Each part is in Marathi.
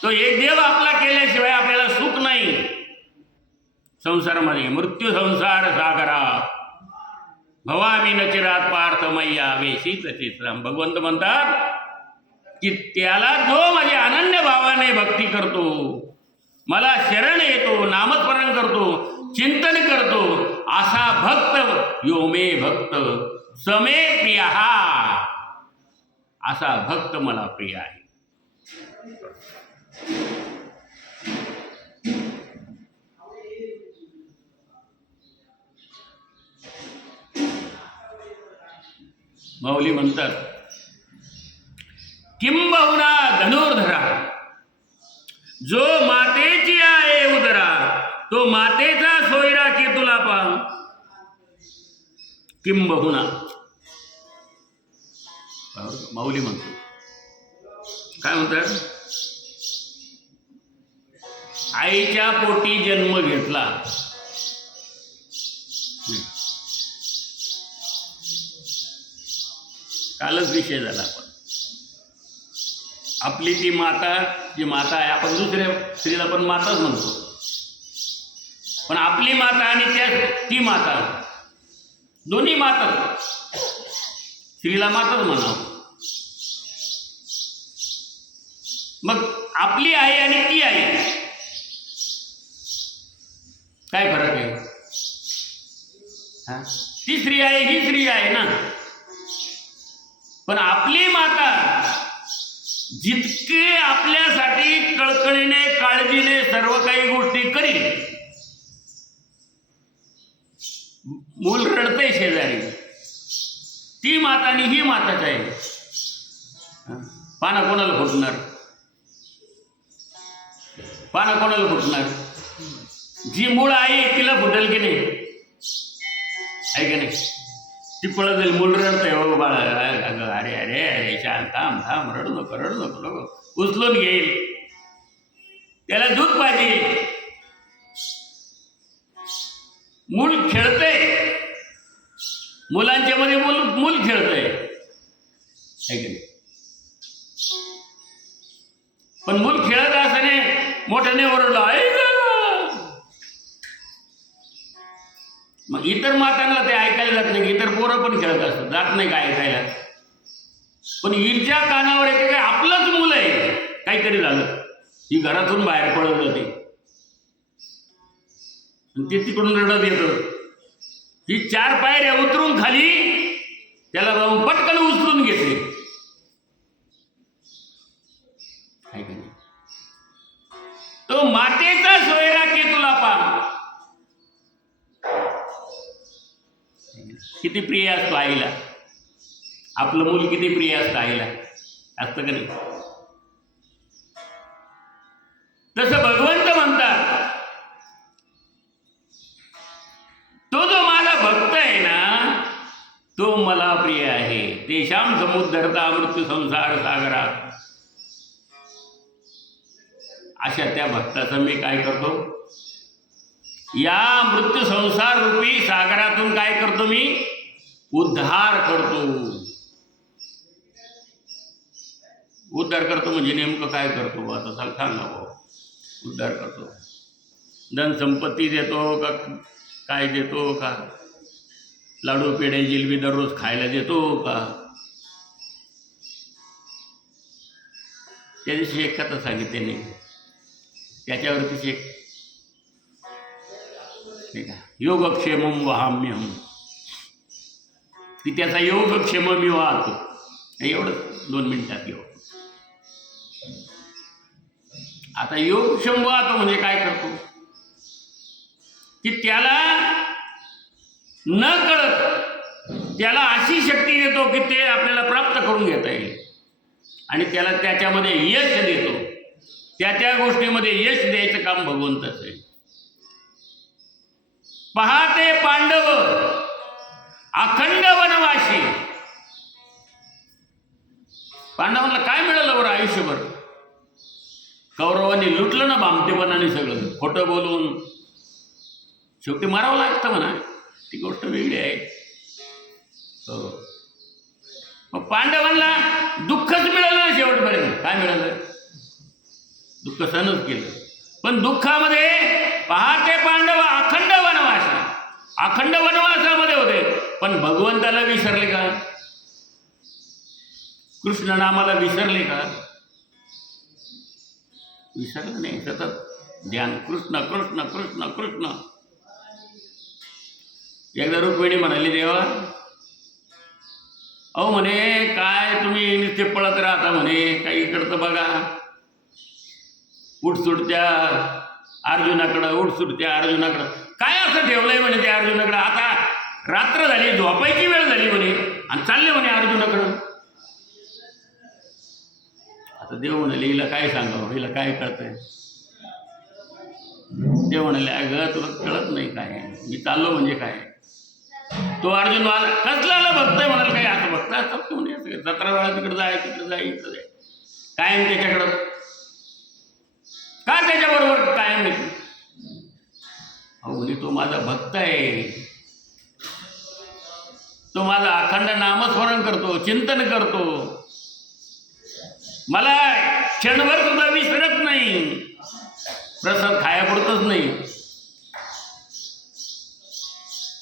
तो एक देव आपला केल्याशिवाय आपल्याला सुख नाही संसारामध्ये. मृत्यू संसार सागरा भवामी न चिरात पार्थ मैया वेशीच चित्रम. भगवंत म्हणतात की त्याला जो माझ्या अनन्य भावाने भक्ती करतो, मला शरण येतो, नामस्मरण करतो, चिंतन करतो, असा भक्त यो मे भक्त समे प्रिय, असा भक्त मला प्रिय आहे. माऊली म्हणतात किंबहुना धनुर्धरा, जो मातेची आहे उदरा, तो मातेचा सोयरा की तुला पा. किंबहुना माऊली म्हणतो, काय म्हणतात, आईच्या पोटी जन्म घेतला, कालच विषय झाला. आपण आपली ती माता जी माता आहे, आपण दुसऱ्या स्त्रीला पण माताच म्हणतो, पण आपली माता आणि ती माता दोन्ही माता, स्त्रीला माताच म्हणावं. मग आपली आई आणि ती आई काय फरक आहे? ती स्त्री आहे, ही स्त्री आहे ना. पण आपली माता जितके आपल्यासाठी कळकळीने काळजीने सर्व काही गोष्टी करील, मूल रडते शेजारी, ती माता आणि ही माताच आहे. पानं कोणाला फुटणार? पानं कोणाला फुटणार? जी मूळ आई तिला फुटेल की नाही? आहे की नाही? ती पळत जाईल, मूल रडतंय, हो बाळा, अरे अरे अरे शांत, थांब थांब, रडू नको रडू नको नको, उचलून घेईल, त्याला दूध पाहिजे. मूल खेळतंय, मुलांच्या मध्ये मूल खेळतंय, आहे की नाही? पण मूल खेळत असताना मोठ्याने ओरडलं, आहे का? मग इतर मातांना ते ऐकायला जात नाही, इतर पोरं पण खेळत असतात, जात नाही का ऐकायला. पण हिच्या कानावर येते काय आपलंच मुलं आहे, काहीतरी झालं, ही घरातून बाहेर पडत जाते, ते तिकडून रडत येतं. ही 4 पायऱ्या उतरून खाली त्याला जाऊन पटकन उचलून घेते, तो मातेचा सोयरा की तुला पा. किती प्रिय असतो आईला, आपलं मूल किती प्रिय असतं आईला, असतं का नाही? तसं भगवंत म्हणतात, तो जो माझा भक्त आहे ना, तो मला प्रिय आहे. तेषाम समुद्धरता मृत्यू संसार सागरात. अशा त्या भक्ताचं मी काय करतो, या मृत्यू संसार रूपी सागरातून काय करतो, मी उद्धार करतो. उद्धार करतो म्हणजे नेमकं काय करतो आता चल सांगा भाऊ. उद्धार करतो, धन संपत्ती देतो का, काय देतो का, लाडू पेढे जिलबी दररोज खायला देतो का? त्या दिवशी एक कथा सांगितली नाही, त्याच्यावरतीच एक, ठीक आहे, योगक्षेमम वहाम्यहम, की त्याचा योगक्षेम मी वाहतो. एवढं 2 मिनिटात घेऊ. आता योगक्षेम वाहतो म्हणजे काय करतो, की त्याला न कळत त्याला अशी शक्ती देतो की ते आपल्याला प्राप्त करून घेता येईल, आणि त्याला त्याच्यामध्ये यश देतो. त्या गोष्टीमध्ये यश द्यायचं काम भगवंतच आहे. पहाते पांडव अखंड वनवासी. पांडवांना काय मिळालं बरं आयुष्यभर? कौरवांनी लुटलं ना भामटेपणाने सगळं, खोटं बोलून. शेवटी मारावं लागतं म्हणा, ती गोष्ट वेगळी आहे. हो, मग पांडवांना दुःखच मिळालं ना शेवटपर्यंत. काय मिळालं? दुःख सहनच केलं. पण दुःखामध्ये पहाटे पांडव अखंड वनवासामध्ये होते, पण भगवंताला विसरले का? कृष्ण नामाला विसरले का? विसरलं नाही. सतत ध्यान कृष्ण कृष्ण कृष्ण कृष्ण. एकदा रुक्मिणी म्हणाली, देवा अहो म्हणे काय तुम्ही नुसते पळत राहता म्हणे, काही इकडचं बघा. उठसुटत्या अर्जुनाकडं काय असं ठेवलंय म्हणे ते अर्जुनाकडं. आता रात्र झाली, झोपायची वेळ झाली म्हणे, आणि चालले म्हणे अर्जुनाकडं. आता देव म्हणाले, हिला काय सांगावं, हिला काय कळतंय? देव म्हणाले, अगं तुला कळत नाही काय, मी चाललो म्हणजे काय. तो अर्जुन मला कसला बघतोय म्हणाल, काय असं बघता असतात म्हणे, 17 वेळा तिकडे जाय इकडे जाय कायम त्याच्याकडं. का त्याच्याबरोबर कायम नाही? अहो तो माझा भक्त आहे, तो माझा अखंड नामस्मरण करतो, चिंतन करतो, मला क्षणभर सुद्धा विसरत नाही. प्रसाद खायापुरतच नाही,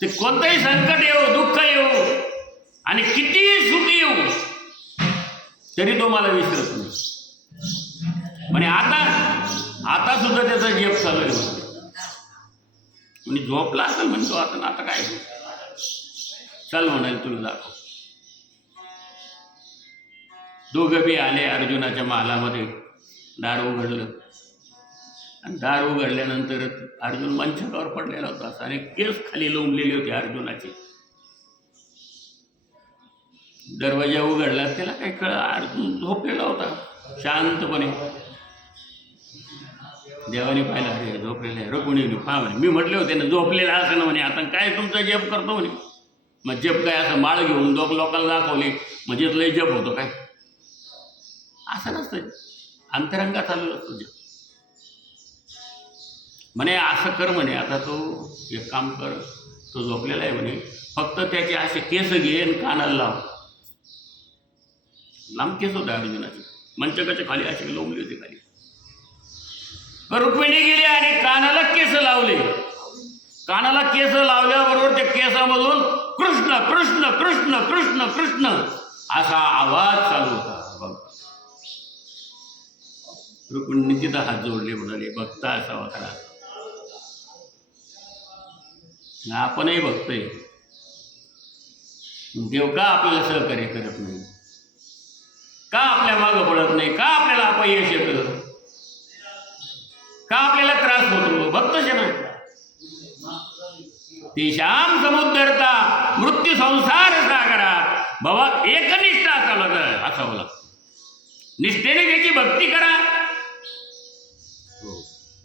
ते कोणतंही संकट येऊ, दुःख येऊ आणि कितीही सुख येऊ तरी तो मला विसरत नाही. म्हणे आता सुद्धा त्याचा जप चालू आहे. म्हणजे झोपला असेल म्हणतो, आता काय चल म्हणाल तुला दाखव. दोघं बी आले अर्जुनाच्या महालामध्ये. दार उघडलं, आणि दार उघडल्यानंतर अर्जुन मंचकावर पडलेला होता आणि केस खाली लोंबलेले होते अर्जुनाचे. दरवाजा उघडला, त्याला काय कळलं, अर्जुन झोपलेला होता शांतपणे. देवाने पाहिलं, अरे झोपलेला आहे. रुक्मिणी पहा म्हणे, मी म्हटले होते ना झोपलेला असं ना म्हणे, आता काय तुमचा जप करतो म्हणे. मग जप काय असं माळ घेऊन लोकांना दाखवले म्हणजे लय जप होतो काय? असं नसतं, अंतरंगा चालू असतो जप. म्हणे असं कर म्हणे, आता तो एक काम कर, तो झोपलेला आहे म्हणे, फक्त त्याचे असे केस घे आणि कानाला लाव. लांब केस होते अर्जुनाचे, मंचकाच्या खाली असे लोंबले होते खाली. रुक्मिणी गेली आणि कानाला केस लावले. कानाला केस लावल्याबरोबर त्या केसामधून कृष्ण कृष्ण कृष्ण कृष्ण कृष्ण असा आवाज चालू होता. बघ, रुक्मिणी तिथं हात जोडले, म्हणाले भक्ता असावा खरा. आपणही बघतोय, देव का आपल्याला सहकार्य करत नाही, का आपल्या मागं पडत नाही, का आपल्याला अपयश येतं, का आपल्याला त्रास होतो? भक्तच ना. तेशाम समुद्रता मृत्यू संसार सागरात भवा एकनिष्ठा असावं लागतं. निष्ठेने त्याची भक्ती करा.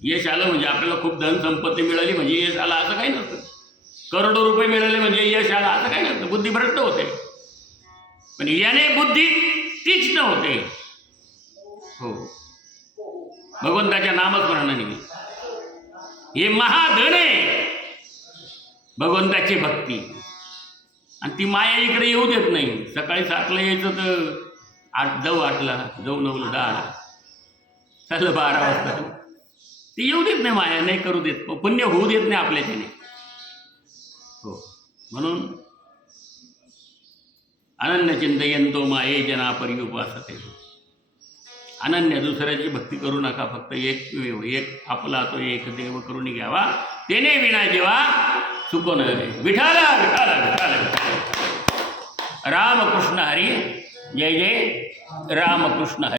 यश आलं म्हणजे आपल्याला खूप धन संपत्ती मिळाली म्हणजे यश आलं असं काही नसतं. करोडो रुपये मिळाले म्हणजे यश आलं असं काही नसतं. बुद्धी भ्रष्ट होते, पण याने बुद्धी तीक्ष्ण होते. हो, भगवंताच्या नामस्मरणाने हे महाधन आहे भगवंताची भक्ती. आणि ती माया इकडे येऊ देत नाही. सकाळी 7ला यायचं तर जाऊ 8ला, जाऊ 9ला, 10ला, चाललं 12 वाजता. ती येऊ देत नाही, माया नाही करू देत, पुण्य होऊ देत नाही आपल्याच्याने. हो, म्हणून अनन्य चिंतयंतो माये जना पर्युपासते. अनन्य दुसऱ्याची भक्ती करू नका, फक्त एक आपला तो एक देव करून घ्यावा, तेने विना जेवा सुको न विठाला विठाला विठाला. रामकृष्ण हरी. जय जय रामकृष्ण हरी.